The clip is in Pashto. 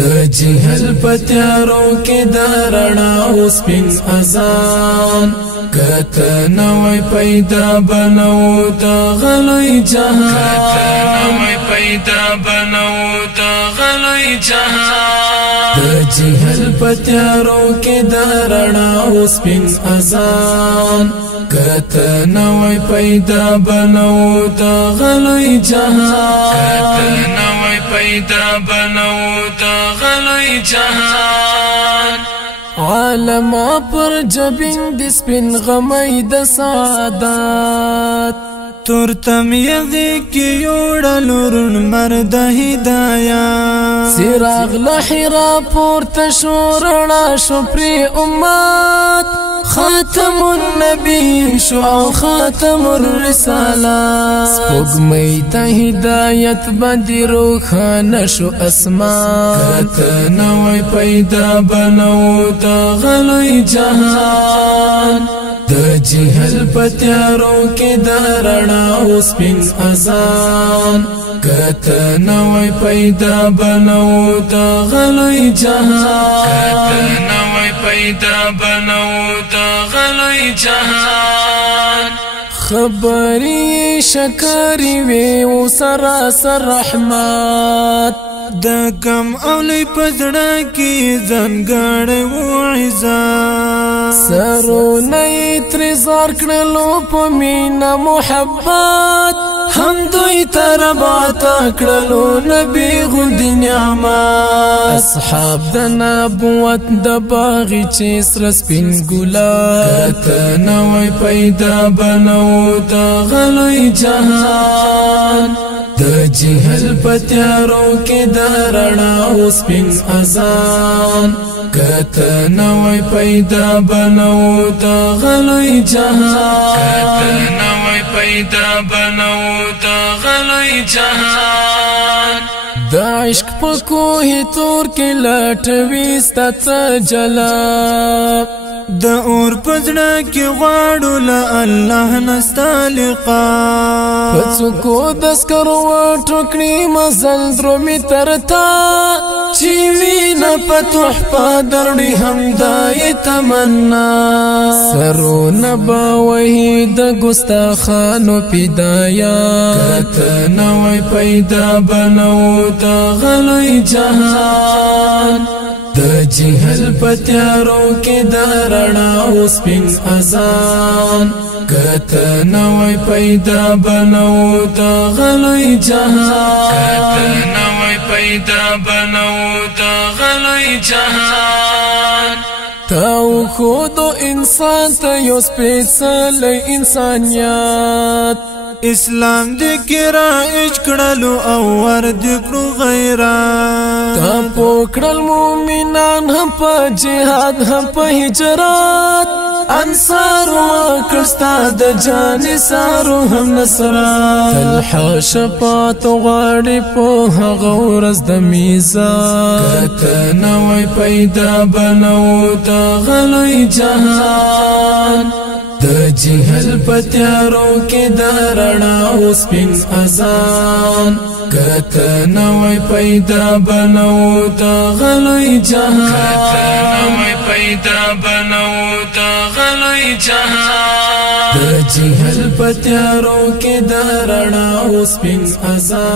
د جهل پتیارو کې د رڼا اوس پین اذان کته نوې پیدا بنو د غلوی جهان کته نوې پیدا بنو د غلوی جهان د جهل پتیارو کې د رڼا اوس پین اذان کته نوې پیدا بنو د غلوی جهان کته نوې پیدا بنو د غلوی جهان عالم پر جبین د سپین غمی د سعادت تورتم یغی کی یوړلورن مرد هدایت سراغ لحرا پورته شو رڼا شو پر امت خاتم النبی شو خاتم الرسالات سپوږمۍ ته هدایت باندې روښانه شو اسمان کته نوې پیدا بنو د غلوی جهان د جهل پتیارو کې د رڼا اوس پین اذان کته نوې پیدا بنو د غلوی جهان کته نوې پیدا بنو د غلوی جهان خبرې شکرې وي او سراسر رحمت د کم اولی پزړه کې ځانګړی و عزت سرونه یې ترې زار کړلو په مینه محبت هم دوی ته ربعته کړلو نبي غوندې نعمت اصحاب د نبوت د باغچې سره سپین ګلاب کته نوې پیدا بنو د غلوی جهان د جهل پتیارو کې د رڼا اوس پین اذان کته نوې پیدا بنو د غلوی جهان کته نوې پیدا بنو د غلوی جهان د عشق په کوه تور کې لټوي ستته جلاب د اور پزړه کې غواړو له الله نستالقا پڅکو د سکرو ټوکړي مزل درومي ترتا چې وینا په تحفه درړي همدای تمنا سرونه به وحید ګستاخانو پیدایا کته نوې پیدا بنو د غلوی جهان د جهل پتیارو کې د رڼا اوس پین اذان کته نوې پیدا بنو د غلوی جهان کته نوې پیدا بنو د غلوی جهان تاو خود انسان ته یو سپېڅلی انسانیت اسلام دې کې رایج کړلو او ور دې کړو غیرت تا پوکړل مومنان هم په جهاد هم په هجرت انصار وکړستا د جان سارو هم نصرت تلحا شفاعت غواړي په هغه ورځ د میزان کته نوې پیدا بنو د غلوی جهان د جهل پتیارو کې د رڼا اوس پین اذان کته نوې پیدا بنو د غلوی جهان کته نوې پیدا بنو د غلوی جهان د جهل پتیارو کې د رڼا اوس پین اذان